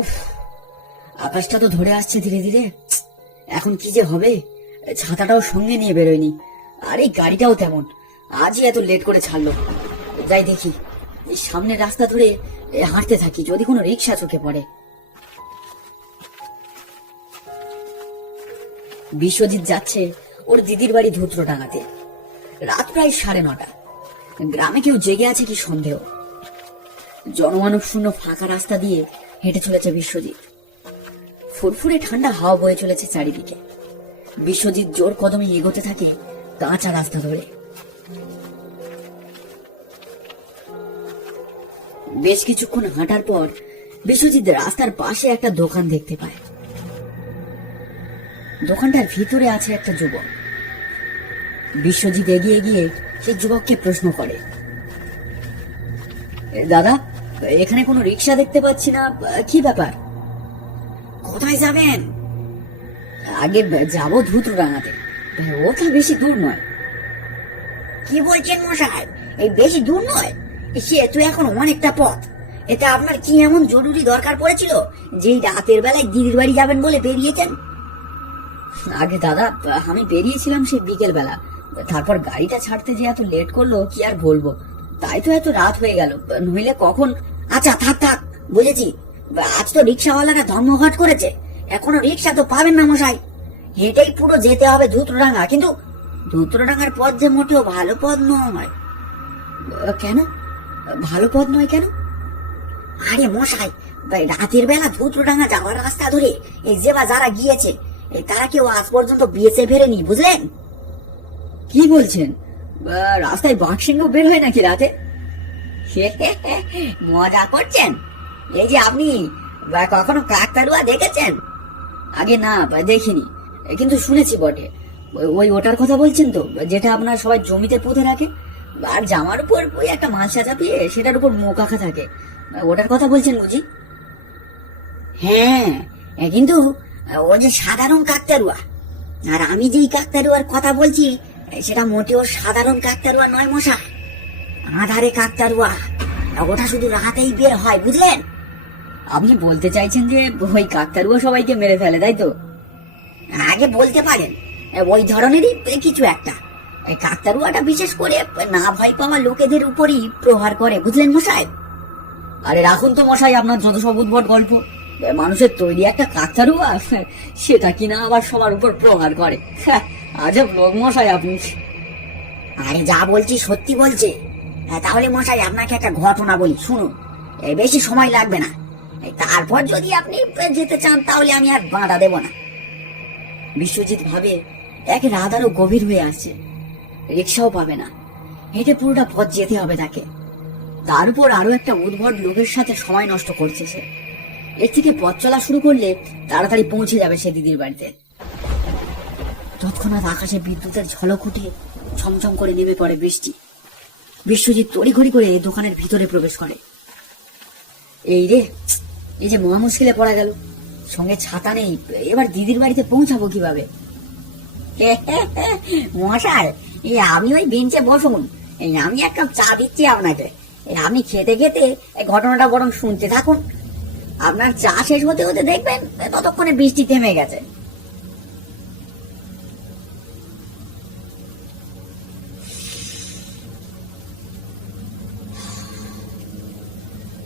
উফ, আকাশটা তো ধরে আসছে ধীরে ধীরে। এখন কি যে হবে, ছাতাটাও সঙ্গে নিয়ে বেরোয়নি, আর এই গাড়িটাও তেমন, আজই এত লেট করে ছাড়লো। যাই দেখি, এই সামনের রাস্তা ধরে হাঁটতে থাকি, যদি কোনো রিক্সা চোখে পড়ে। বিশ্বজিৎ যাচ্ছে ওর দিদির বাড়ি ধুত্রডাঙ্গাতে। রাত প্রায় 9:30। গ্রামে কেউ জেগে আছে কি সন্দেহ। জনমানব শূন্য ফাঁকা রাস্তা দিয়ে হেঁটে চলেছে বিশ্বজিৎ। ফুরফুরে ঠান্ডা হাওয়া বয়ে চলেছে চারিদিকে। বিশ্বজিৎ জোর কদমে এগোতে থাকে কাঁচা রাস্তা ধরে। বেশ কিছুক্ষণ হাঁটার পর বিশ্বজিৎ রাস্তার পাশে একটা দোকান দেখতে পায়। দোকানটার ভিতরে আছে একটা যুবক। বিশ্বজিৎ এগিয়ে গিয়ে সেই যুবককে প্রশ্ন করে, দাদা, এখানে কোনো রিক্সা দেখতে পাচ্ছি না, কি ব্যাপার? কোথায় যাবেন? আগে যাবো ধুত্রডাঙ্গাতে, ওটা বেশি দূর নয়। কি বলছেন মশাই, এই বেশি দূর নয়? সে তো এখন অনেকটা পথ। এটা আপনার কি এমন জরুরি দরকার পড়েছিল যে রাতের বেলায় দিদির বাড়ি যাবেন বলে বেরিয়েছেন? আগে দাদা, আমি বেরিয়েছিলাম সে বিকেল বেলা, তারপর গাড়িটা ছাড়তে যে এত লেট করলো কি আর বলবো, তাই তো এত রাত হয়ে গেল, নইলে কখন। আচ্ছা থাক থাক, বুঝেছি। আজ তো রিক্সাওয়ালারা ধর্মঘট করেছে, এখনো রিক্সা তো পাবেন না মশাই। হেঁটেই পুরো যেতে হবে ধুত্রডাঙ্গা, কিন্তু ধুত্রডাঙ্গার পথ যে মোটেও ভালো পথ নয়। কেন ভালো পথ নয় কেন? আরে মশাই, রাতের বেলা ধুত্রডাঙ্গা যাওয়ার রাস্তা ধরে এই যে বা যারা গিয়েছে তারা কেউ আজ পর্যন্ত বেঁচে ফেরেনি, বুঝলেন? কি বলছেন? রাস্তায় বাঘসিংহ বের হয় নাকি রাতে? মজা করছেন? এই যে আপনি কখনো কাকতাড়ুয়া দেখেছেন? আগে না, দেখিনি, কিন্তু শুনেছি বটে। ওটার কথা বলছেন তো, যেটা আপনার সবাই জমিতে পুঁতে রাখে, আর জামার উপর ওই একটা মালসা চাপিয়ে সেটার উপর মুখ আঁকা থাকে, ওটার কথা বলছেন বুঝি? হ্যাঁ, কিন্তু ও যে সাধারণ কাকতাড়ুয়া, আর আমি যেই কাকতাড়ুয়ার কথা বলছি সেটা মোটেও সাধারণ কাকতাড়ুয়া নয় মশাই, আধারে কাকতাড়ুয়া। ওটা শুধু রাতেই বের হয়, বুঝলেন? আপনি বলতে চাইছেন যে ওই কাকতাড়ুয়া সবাইকে মেরে ফেলে, তাই তো? আগে বলতে পারেন, ওই ধরনেরই কিছু একটা। এই কাকতাড়ুয়াটা বিশেষ করে না ভয় পাওয়া লোকেদের উপরই প্রহার করে, বুঝলেন মশাই? আরে রাখুন তো মশাই আপনার যত সব উদ্ভট গল্প। মানুষের তৈরি একটা কাকতাড়ুয়া, সেটা কিনা আবার সবার উপর প্রহার করে। আজব লোক মশাই আপনি। আরে যা বলছি সত্যি বলছে। তাহলে মশাই আপনাকে একটা ঘটনা বলি, শুনুন। বেশি সময় লাগবে না, তারপর যদি আপনি যেতে চান তাহলে আমি আর বাধা দেব না। বিশ্বজিৎ ভাবে এক রাত আরো গভীর হয়ে আসছে, রিক্সাও পাবে না, হেঁটে পুরোটা পথ যেতে হবে তাকে। তার উপর আরো একটা উদ্ভট লোকের সাথে সময় নষ্ট করছে সে। এর থেকে পথ চলা শুরু করলে তাড়াতাড়ি পৌঁছে যাবে সে দিদির বাড়িতে। তৎক্ষণাৎ আকাশে বিদ্যুতের ঝলক উঠে ছমছম করে নেমে পড়ে বৃষ্টি। বিশ্বজিৎ তড়িঘড়ি করে দোকানের ভিতরে প্রবেশ করে। এই রে, এই যে মহা মুশকিলে পড়া গেল, সঙ্গে ছাতা নেই, এবার দিদির বাড়িতে পৌঁছাবো কিভাবে? মশাই, আপনি ওই বেঞ্চে বসুন, আমি এক কাপ চা দিচ্ছি আপনাকে। আপনি খেতে খেতে ঘটনাটা বরং শুনতে থাকুন। আপনার চা শেষ হতে হতে দেখবেন ততক্ষণে বৃষ্টি থেমে গেছে।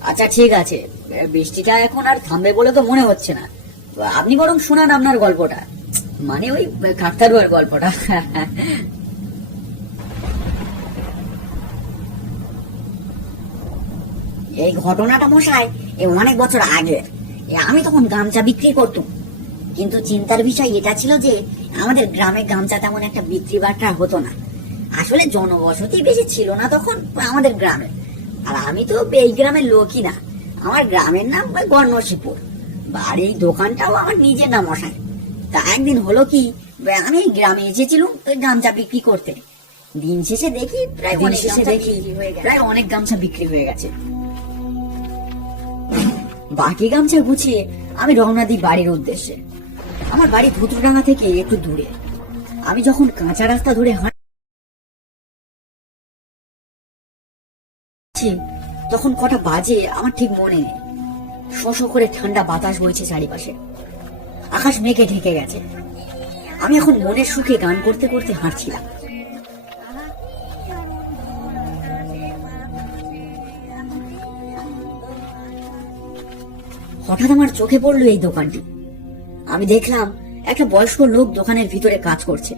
আচ্ছা ঠিক আছে, বৃষ্টিটা এখন আর থামবে বলে তো মনে হচ্ছে না, আপনি বরং শোনান আপনার গল্পটা, মানে ওই কাকতাড়ুয়ার গল্পটা। এই ঘটনাটা মশাই অনেক বছর আগে। আমি তখন গামছা বিক্রি করতাম, কিন্তু চিন্তার বিষয় এটা ছিল যে আমাদের গ্রামে গামছা তেমন একটা বিক্রি বাট্টা হতো না। আসলে জনবসতি বেশি ছিল না তখন আমাদের গ্রামে, আর আমি তো এই গ্রামের লোকই না। আমার গ্রামের নাম গণশীপুর, আর এই দোকানটাও আমার নিজের নাম মশাই। তা একদিন হলো কি, আমি এই গ্রামে এসেছিলাম গামছা বিক্রি করতে। দিন শেষে দেখি প্রায় অনেক গামছা বিক্রি হয়ে গেছে। বাকি গামছা গুছিয়ে আমি রওনা দিই বাড়ির উদ্দেশ্যে। আমার বাড়ি ধুত্রডাঙ্গা থেকে একটু দূরে। আমি যখন কাঁচা রাস্তা ধরে হাঁটছি তখন কটা বাজে আমার ঠিক মনে নেই। শো শো করে ঠান্ডা বাতাস বইছে চারিপাশে। আকাশ মেঘে ঢেকে গেছে। আমি এখন মনের সুখে গান করতে করতে হাঁটছিলাম। হঠাৎ আমার চোখে পড়লো এই দোকানটি। আমি দেখলাম একটা বয়স্ক লোক দোকানের ভিতরে কাজ করছে।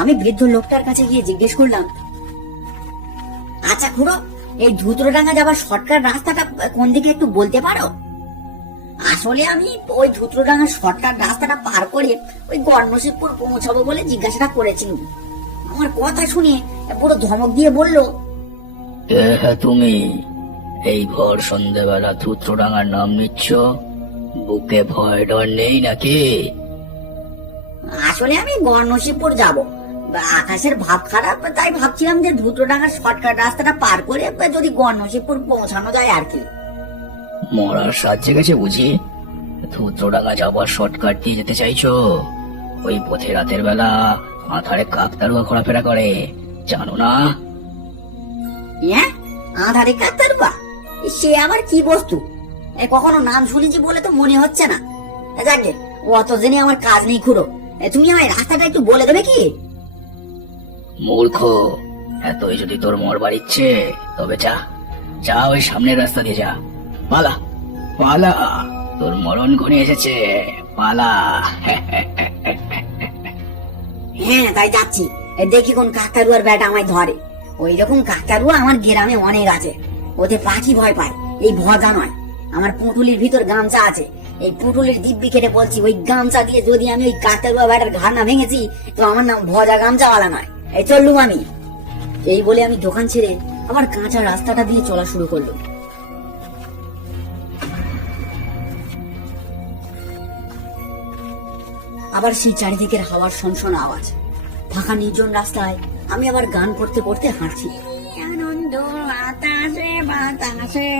আমি বৃদ্ধ লোকটার কাছে গিয়ে জিজ্ঞেস করলাম, আচ্ছা খুড়ো, এই ধুতরোডাঙ্গা যাবার শর্টকাট রাস্তাটা কোন দিকে একটু বলতে পারো? আসলে আমি ওই ধুতরোডাঙ্গা শর্টকাট রাস্তাটা পার করে ওই গণনসিবপুর পৌঁছাবো বলে জিজ্ঞাসাটা করেছিলাম। আমার কথা শুনে পুরো ধমক দিয়ে বললো, তুমি এই ভোর সন্ধ্যেবেলা ধুত্রডাঙ্গার নাম নিচ্ছ? বুকে ভয় ডর নেই নাকি? আসলে আমি গণনসিবপুর যাবো, আকাশের ভাব খারাপ, তাই ভাবছিলাম যে ধুতরোডাঙ্গার শর্টকাট রাস্তাটা পার করে যদি গণনসিবপুর পৌঁছানো যায় আর কি। মরার সাহায্যে গেছে বুঝি? ধুত্রডাঙ্গা যাবার শর্টকাট দিয়ে যেতে চাইছো? ওই পথে রাতের বেলা আধারে কাকতারুয়া ঘোরাফেরা করে, জানো না? হ্যাঁ, আধারে কাকতারুয়া? সে আবার কি বস্তু? কখনো নাম শুনেছি বলে তো মনে হচ্ছে না। যাকে অত জেনে আমার কাজ নেই খুড়ো, তুমি আমায় রাস্তাটা একটু বলে দেবে কি? মূর্খ, এতই যদি তোর মরবার ইচ্ছে তবে যা যা ওই সামনের রাস্তা দিয়ে যা। পালা পালা, তোর মরণ ঘনিয়ে এসেছে, পালা। হ্যাঁ তাই যাচ্ছি, দেখি কোন কাকতারুয়ার ব্যাটা আমায় ধরে। ওই রকম কাকতারুয়া আমার গ্রামে অনেক আছে, ওদের পাখি ভয় পায়, এই ভজা নয়। আমার পুটুলির ভিতর গামছা আছে, এই পুটুলির দিব্যি কেটে বলছি, ওই গামছা দিয়ে যদি আমি ওই কাকতারুয়া ব্যাটার ঘাড় না ভেঙেছি তো আমার নাম ভজা গামছাওয়ালা নয়। এই চললুম আমি। এই বলে আমি দোকান ছেড়ে আবার কাঁচা রাস্তাটা দিয়ে চলা শুরু করলো। আবার সেই চারিদিকের হাওয়ার শনশন আওয়াজ। ফাঁকা নির্জন রাস্তায় আমি আবার গান করতে করতে হাঁটছি। আনন্দ আকাশে বাতাসে,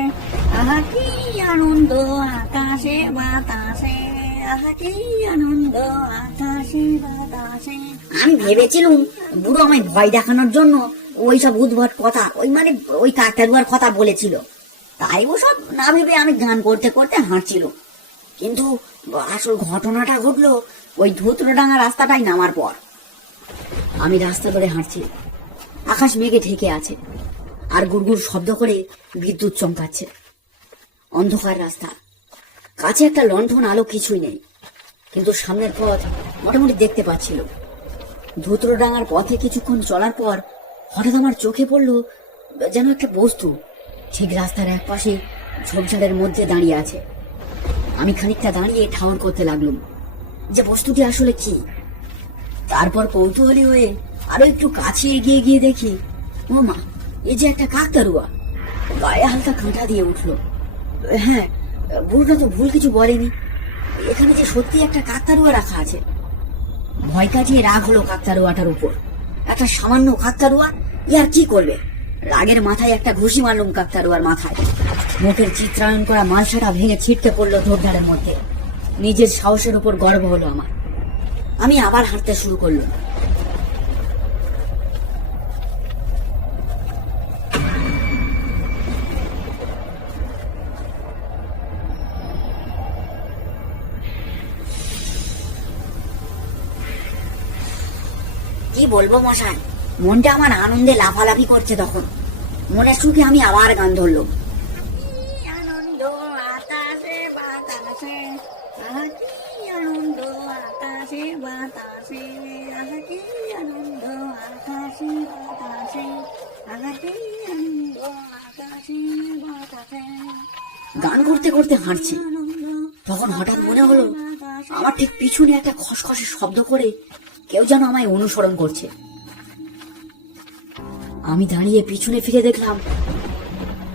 আহা কি আনন্দ আকাশে বাতাসে, আহা কি আনন্দ আকাশে বাতাসে। আমি ভেবেছিলুম বুড়ো আমায় ভয় দেখানোর জন্য ওইসব উদ্ভট কথা, ওই কাকতারুয়ার কথা বলেছিল, তাই ওসব না ভেবে আমি গান করতে করতে হাঁটছিল। কিন্তু আসল ঘটনাটা ঘটলো ওই ধুতরোডাঙ্গা রাস্তাটাই নামার পর। আমি রাস্তা ধরে হাঁটছি। আকাশ মেঘে ঢেকে আছে, আর গুড়গুড় শব্দ করে বিদ্যুৎ চমকাচ্ছে। অন্ধকার রাস্তা, কাছে একটা লণ্ঠন আলো কিছুই নেই, কিন্তু সামনের পথ মোটামুটি দেখতে পাচ্ছিল। ধুতরোডাঙ্গার পথে কিছুক্ষণ চলার পর হঠাৎ আমার চোখে পড়লো যেন একটা বস্তু ঠিক রাস্তার এক পাশে ঝোপঝাড়ের মধ্যে দাঁড়িয়ে আছে। আমি খানিকটা দাঁড়িয়ে ঠাউর করতে লাগলাম যে বস্তুটি আসলে কি। তারপর কৌতূহলী হয়ে আরো একটু কাছে এগিয়ে গিয়ে দেখি, ও মা, এই যে একটা কাকতারুয়া। গায়ে হালকা কাঁটা দিয়ে উঠলো। হ্যাঁ, বুড়োটা তো ভুল কিছু বলেনি, এখানে যে সত্যি একটা কাকতারুয়া রাখা আছে। ভয় কাটিয়ে রাগ হলো কাকতারুয়াটার উপর। একটা সামান্য কাকতারুয়া ইয়ার কি করবে? রাগের মাথায় একটা ঘুষি মারলুম কাকতারুয়ার মাথায়। মুখের চিত্রায়ন করা মালসাটা ভেঙে ছিটকে পড়লো ঝোপঝাড়ের মধ্যে। নিজের সাহসের উপর গর্ব হলো আমার। আমি আবার হাঁটতে শুরু করলাম। কি বলবো মশাই, মনটা আমার আনন্দে লাফালাফি করছে। তখন মনের সুখে আমি আবার গান ধরলো। আনন্দ আকাশে বাতাসে, আহা কি আনন্দ আকাশে বাতাসে, আহা কি আনন্দ আকাশে বাতাসে, আহা কি আনন্দ আকাশে বাতাসে। গান করতে করতে হাঁটছি। তখন হঠাৎ মনে হলো আমার ঠিক পিছনে একটা খসখসে শব্দ করে কেউ যেন আমায় অনুসরণ করছে। আমি দাঁড়িয়ে পিছনে ফিরে দেখলাম।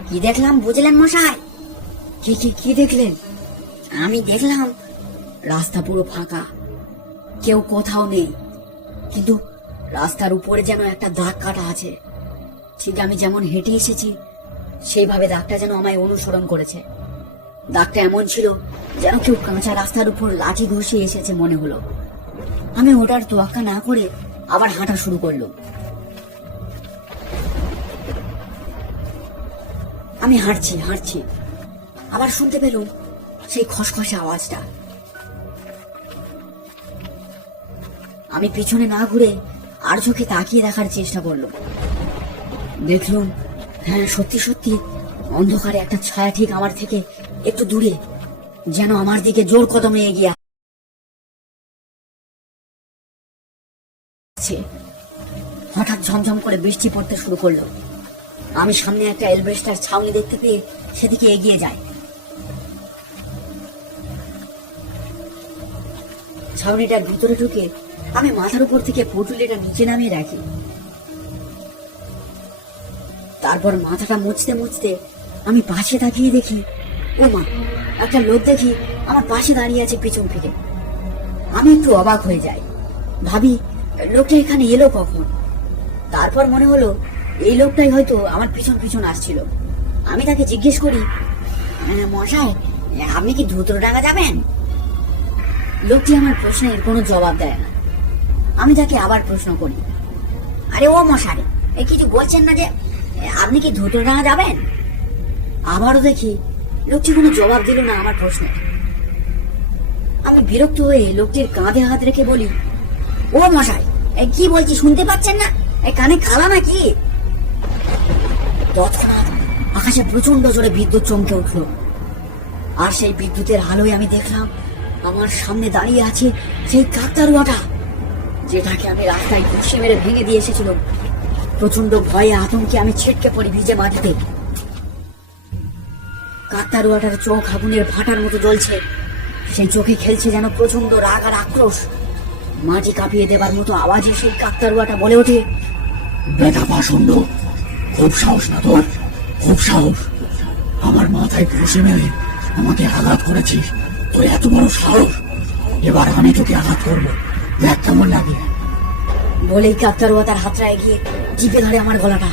কি দেখলাম বুঝলেন মশাই? কি কি কি দেখলেন? আমি দেখলাম রাস্তা পুরো ফাঁকা, কেউ কোথাও নেই, কিন্তু রাস্তার উপরে যেন একটা দাগ কাটা আছে। ঠিক আমি যেমন হেঁটে এসেছি সেইভাবে দাগটা যেন আমায় অনুসরণ করেছে। দাগটা এমন ছিল যেন কেউ কাঁচা রাস্তার উপর লাঠি ঘষিয়ে এসেছে মনে হলো। আমি ওটার তোয়াক্কা না করে আবার হাঁটা শুরু করলো। আমি হাঁটছি হাঁটছি, আবার শুনতে পেলুম সেই খসখসে আওয়াজটা। আমি পিছনে না ঘুরে আর চোখে তাকিয়ে দেখার চেষ্টা করলাম। দেখলুম, হ্যাঁ, সত্যি সত্যি অন্ধকারে একটা ছায়া ঠিক আমার থেকে একটু দূরে, যেন আমার দিকে জোর কদমে এগিয়ে আসছে। হঠাৎ ঝমঝম করে বৃষ্টি পড়তে শুরু করলো। আমি সামনে একটা এলবেস্টার ছাউনি দেখতে পেয়ে সেদিকে এগিয়ে যাই। ছাউনিটার ভিতরে ঢুকে আমি মাথার উপর থেকে পুটুলিটা নিচে নামিয়ে রাখি। তারপর মাথাটা মুছতে মুছতে আমি পাশে তাকিয়ে দেখি, ও মা, একটা লোক দেখি আমার পাশে দাঁড়িয়ে আছে পিছন ফিরে। আমি একটু অবাক হয়ে যাই, ভাবি লোকটা এখানে এলো কখন। তারপর মনে হলো এই লোকটাই হয়তো আমার পিছন পিছন আসছিল। আমি তাকে জিজ্ঞেস করি, মশাই, আপনি কি ধুতরোডাঙ্গা যাবেন? লোকটি আমার প্রশ্নের কোনো জবাব দেয় না। আমি তাকে আবার প্রশ্ন করি, আরে ও মশাই, কিছু বলছেন না যে? আপনি কি ধুতরোডাঙ্গা যাবেন? আবারও দেখি লোকটি কোনো জবাব দিল না আমার প্রশ্নে। আমি বিরক্ত হয়ে লোকটির কাঁধে হাত রেখে বলি, ও মশাই, কি বলছি শুনতে পাচ্ছেন না? কানে খালা নাকি? তৎক্ষণাৎ আকাশে প্রচন্ড জোরে বিদ্যুৎ চমকে উঠল। আর সেই বিদ্যুতের আলোয় আমি দেখলাম আমার সামনে দাঁড়িয়ে আছে সেই কাকতারুয়াটা, যেটাকে আমি রাস্তায় ঘুষি মেরে ভেঙে দিয়ে এসেছিলাম। প্রচন্ড ভয়ে আতঙ্কে আমি ছিটকে পড়ি ভিজে মাটিতে। কাকতারুয়াটার চোখ আগুনের ভাটার মতো জ্বলছে। সেই চোখে খেলছে যেন প্রচন্ড রাগ আর আক্রোশ। মাটি কাঁপিয়ে দেবার মতো আওয়াজে সেই কাকতারুয়াটা বলে ওঠে, বেটা পাষণ্ড, খুব সাহস না তোর, খুব সাহস। আমার মাথায় ঘুষি মেরে আমাকে আঘাত করেছিস, তোর এত বড় সাহস। এবার আমি তোকে আঘাত করবো, দেখ কেমন লাগে। বলেই কাকতারুয়া তার হাতটা এগিয়ে চিপে ধরে আমার গলাটা।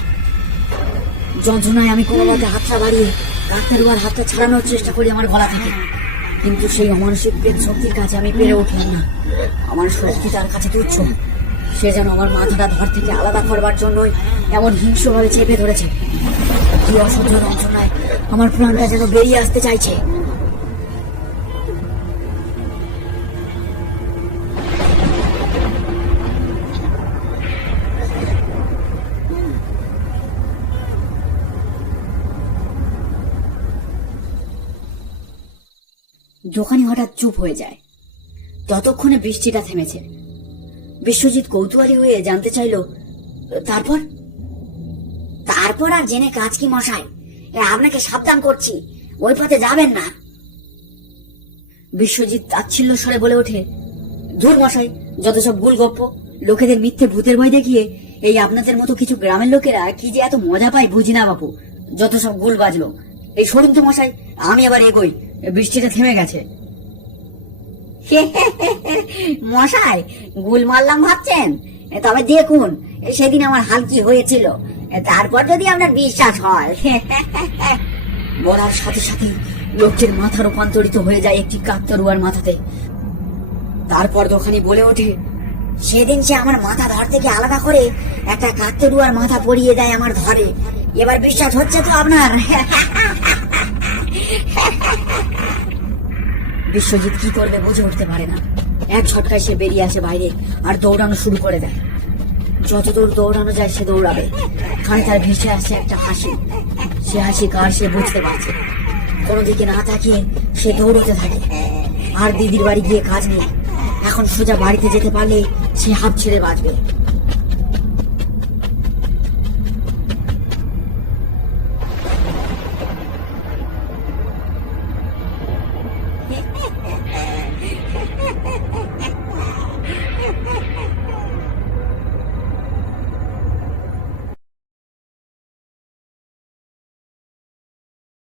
যন্ত্রণায় আমি কোনো মতে হাতটা বাড়িয়ে কাকতারুয়ার হাতটা ছাড়ানোর চেষ্টা করি আমার গলা থেকে, কিন্তু সেই অমানসিক পেট শক্তির কাছে আমি পেরে উঠলাম না। আমার শক্তি তার কাছে তুচ্ছ। সে যেন আমার মাথাটা ধর থেকে আলাদা করবার জন্যই এমন হিংস্রভাবে চেপে ধরেছে। কি অসহ্য যন্ত্রণায় আমার প্রাণটা যেন বেরিয়ে আসতে চাইছে। দোকানি হঠাৎ চুপ হয়ে যায়। ততক্ষণে বৃষ্টিটা থেমেছে। বিশ্বজিৎ কৌতূহলী হয়ে জানতে চাইল, তারপর? তারপর আর জেনে কাজ কি মশাই? আপনাকে সাবধান করছি, ওই পথে যাবেন না। বিশ্বজিৎ তাচ্ছিল্য স্বরে বলে ওঠে, ধুর মশাই, যত সব ভুল গপ্প। লোকেদের মিথ্যে ভূতের ভয় দেখিয়ে এই আপনাদের মতো কিছু গ্রামের লোকেরা কি যে এত মজা পায় বুঝি না বাপু। যত সব গুল বাজলো। এই সরুন তো মশাই, আমি আবার এগোই, বৃষ্টিটা থেমে গেছে। মশাই, গুল মারলাম ভাবছেন? তবে দেখুন সেদিন আমার হাল কি হয়েছিল, তারপর যদি আপনার বিশ্বাস হয়। বলার সাথে সাথে লোকটির মাথা রূপান্তরিত হয়ে যায় একটি কাকতারুয়ার মাথাতে। তারপর দোকানি বলে ওঠে, সেদিন সে আমার মাথা ধর থেকে আলাদা করে একটা কাকতারুয়ার মাথা পরিয়ে দেয় আমার ধরে। এবার বিশ্বাস হচ্ছে তো আপনার? বিশ্বজিৎ কি করবে বুঝে উঠতে পারে না। এক ঝটকায় সে বেরিয়ে আসে বাইরে আর দৌড়ানো শুরু করে দেয়। যতদূর দৌড়ানো যায় সে দৌড়াবে, কারণ তার ভেসে আসছে একটা হাসি। সে হাসি কার সে বুঝতে পারছে। কোনো দিকে না তাকিয়ে সে দৌড়তে থাকে। আর দিদির বাড়ি গিয়ে কাজ নেই, এখন সোজা বাড়িতে যেতে পারলে সে হাঁপ ছেড়ে বাঁচবে।